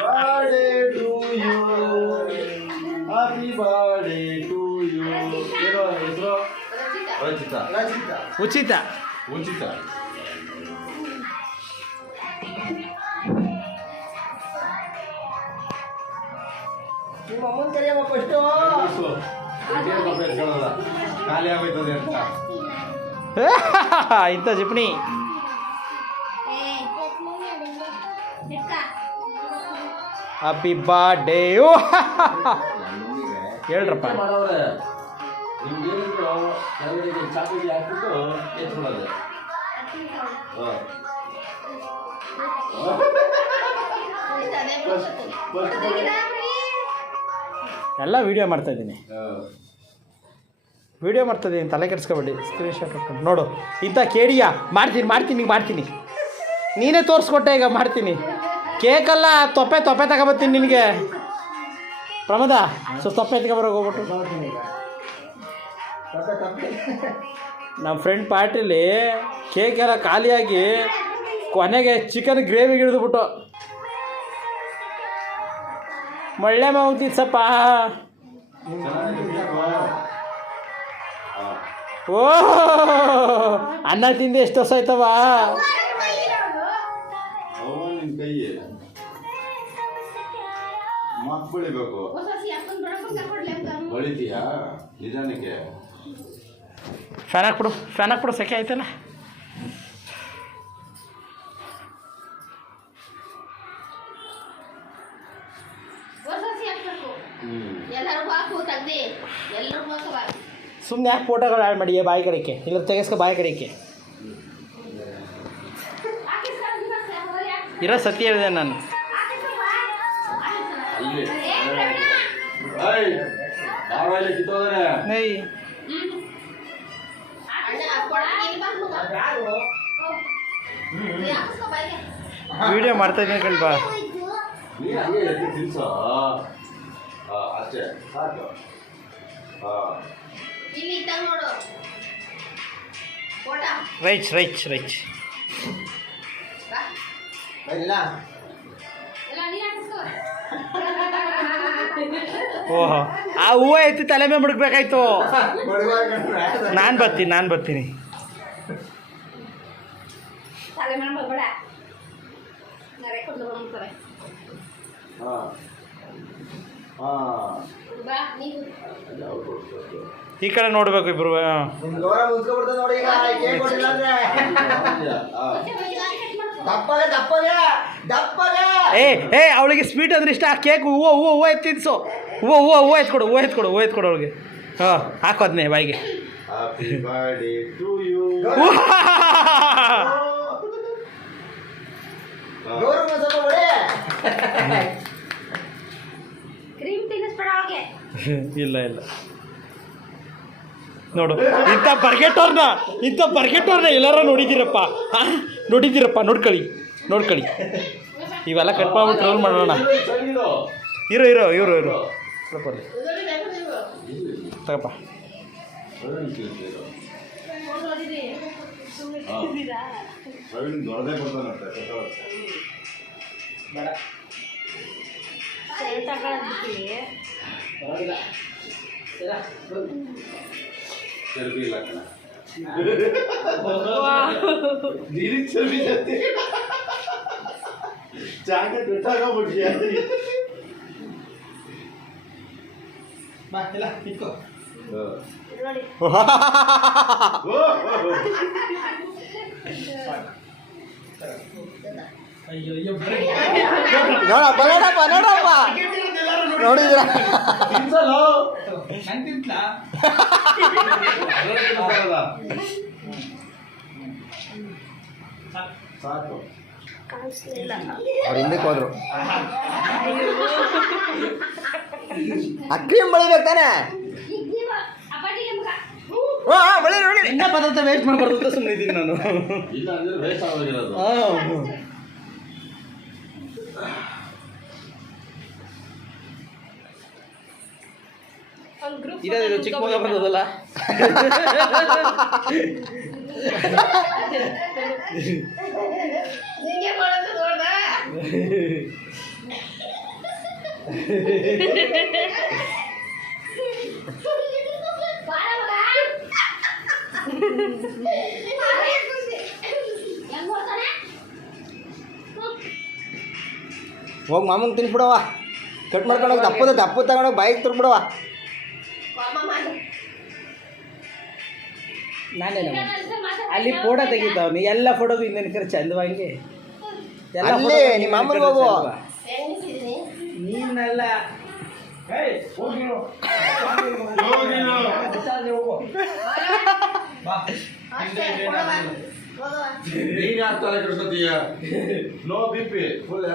Birthday to you, happy birthday to you. ಏನೋ ಹೆಸರು? ರಚಿತ. ಉಚಿತ. ಉಚಿತ. ನಿಮ್ಮ ಅಮ್ಮನ ಕರಿಯಮ್ಮ ಫಸ್ಟು. ಖಾಲಿ ಆಗೋಯ್ತದೆ ಅಂತ. ಇಂಥ ಜಿಪ್ಣಿ. Happy birthday. ಹೇಳ್ರಪ್ಪ. ಮಾಡವ್ರೆ ನಿಮ್ಗೆ ಏನಿದ್ರು ಕೆಳಗಡೆ ಚಾಕ್ಲೇಟ್ ಹಾಕ್ಬಿಟ್ಟು ಎತ್ಬಿಡೋದು. ಎಲ್ಲ ವೀಡಿಯೋ ಮಾಡ್ತಾಯಿದ್ದೀನಿ, ತಲೆ ಕೆಡಿಸ್ಕೊಬೇಡಿ. ಸ್ಕ್ರೀನ್ ಶಾಟ್ ಹಾಕೊಂಡು ನೋಡು. ಇಂಥ ಕೇಳಿಯಾ? ಮಾಡ್ತೀನಿ. ನೀನೇ ತೋರಿಸ್ಕೊಟ್ಟೆ, ಈಗ ಮಾಡ್ತೀನಿ. ಕೇಕಲ್ಲ, ತೊಪ್ಪೆ ತಗೊಬತ್ತೀನಿ ನಿನಗೆ. ಪ್ರಮೋದ ತೊಪ್ಪೆ ತಗೊಬರೋಕೆ ಹೋಗ್ಬಿಟ್ಟು ನಮ್ಮ ಫ್ರೆಂಡ್ ಪಾರ್ಟಿಲಿ ಕೇಕ್ ಎಲ್ಲ ಖಾಲಿಯಾಗಿ ಕೊನೆಗೆ ಚಿಕನ್ ಗ್ರೇವಿಗೆ ಹಿಡಿದುಬಿಟ್ಟು ಮಳ್ಳೆ ಮಾವುತಿಸಪ್ಪ. ಓ ಅನ್ನ ತಿಂದು ಎಷ್ಟು ವರ್ಷ ಆಯ್ತವ? ಬೆಳಿಬೇಕು. ಬೆಳಿತೀಯಾ ನಿಧಾನಕ್ಕೆ? ಫ್ಯಾನ್ ಹಾಕ್ಬಿಡು, ಸೆಕೆ ಆಯ್ತಲ್ಲ. ಸುಮ್ಮನೆ ಯಾಕೆ ಫೋಟೋಗಳು ಆ್ಯಡ್ ಮಾಡಿ ಬಾಯಿ ಕಡೆಗೆ, ಇಲ್ಲ ತೆಗೆಸ್ಕೊ ಬಾಯಿ ಕಡೆಗೆ. ಇರೋ ಸತ್ಯ ಹೇಳಿದೆ ನಾನು. ವಿಡಿಯೋ ಮಾಡ್ತಾ ಇದ್ದೀನಿ ಕಣ್ಬಾ. ಅಷ್ಟೇ ಸಾಕು. ರೈಚ್ ಓಹೋ, ಆ ಹೂವು ಎತ್ತಿ ತಲೆ ಮೇಲೆ ಮುಡುಕ್ಬೇಕಾಯ್ತು. ನಾನು ಬರ್ತೀನಿ. ಈ ಕಡೆ ನೋಡ್ಬೇಕು ಇಬ್ರು. ಏ ಅವಳಿಗೆ ಸ್ವೀಟ್ ಅಂದ್ರೆ ಇಷ್ಟ. ಆ ಕೇಕ್ ಹೂವು ಎತ್ತಿನ್ಸು. ಹೂವು ಎತ್ಕೊಡು ಅವಳಿಗೆ. ಹಾಂ ಹಾಕೋದ್ನೇ ಬಾಯಿಗೆ. ಇಲ್ಲ ನೋಡು, ಇಂಥ ಬರ್ಗೆಟೋರ್ನ ಎಲ್ಲಾರ ನೋಡಿದ್ದೀರಪ್ಪ. ನೋಡ್ಕೊಳ್ಳಿ. ಇವೆಲ್ಲ ಕಟ್ ಮಾಡ್ಬಿಟ್ಟು ಟ್ರೋಲ್ ಮಾಡೋಣ. ಇರೋ ತಗಪ್ಪ. ಜಾಕೆಟ್ ಬಿಟ್ಟಾಗ್ಬಿಟ್ಟಿಯಾ? ನೋಡಪ್ಪ ನೋಡಿದ್ರ ಸಾಕು. ಅವ್ರು ಹಿಂದಕ್ಕೆ ಹೋದ್ರು. ಅಕ್ರೀಮ್ ಬೆಳಿಬೇಕು ತಾನೆ? ಇನ್ನ ಪದಾರ್ಥ ವೇಸ್ಟ್ ಮಾಡಬಾರ್ದು ಅಂತ ಸುಮ್ಮನೆ ಇದ್ದೀನಿ ನಾನು. ಇಲ್ಲ ಅಂದ್ರೆ ವೇಸ್ಟ್ ಆಗೋಗಿರೋದು. ಇದು ಚಿಕ್ಕ ಮಗ ಬಂದದಲ್ಲ. ಹೋಗಿ ಮಾಮೂನ್ ತಿನ್ಬಿಡವ. ಕಟ್ ಮಾಡ್ಕೊಂಡು ಹೋಗಿ ದಪ್ಪದ ತಗೊಂಡೋಗಿ ಬಾಯಿಗೆ ತುರ್ಬಿಡವ. ನಾನೇನ ಅಲ್ಲಿ ಫೋಟೋ ತೆಗಿತಾವ ನೀ ಎಲ್ಲ ಫೋಟೋದು ಇನ್ನೇನು ಚಂದವಾಗಿ ಎಲ್ಲ ಅಲ್ಲೇ ನಿಮ್ಮ ಮಾಮೂನ್ ಹೋಗು. ನೀನೆಲ್ಲ ನೀನ್ ಯಾಕೆ ತಲೆ ಕೆಡಿಸ್ಕೊತೀಯ? No B P full